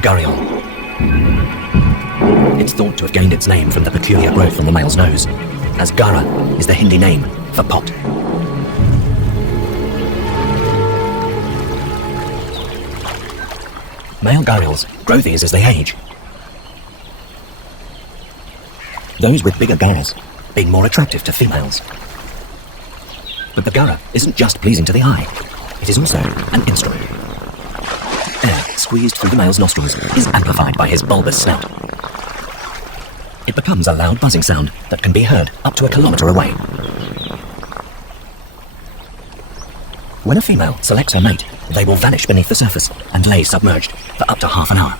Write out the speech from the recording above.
the Gharial. It's thought to have gained its name from the peculiar growth on the male's nose, as Gara is the Hindi name for pot. Male Gharials grow these as they age. Those with bigger garas being more attractive to females. But the gara isn't just pleasing to the eye, it is also an instrument. Air squeezed through the male's nostrils is amplified by his bulbous snout. It becomes a loud buzzing sound that can be heard up to a kilometre away. When a female selects her mate, they will vanish beneath the surface and lay submerged for up to half an hour.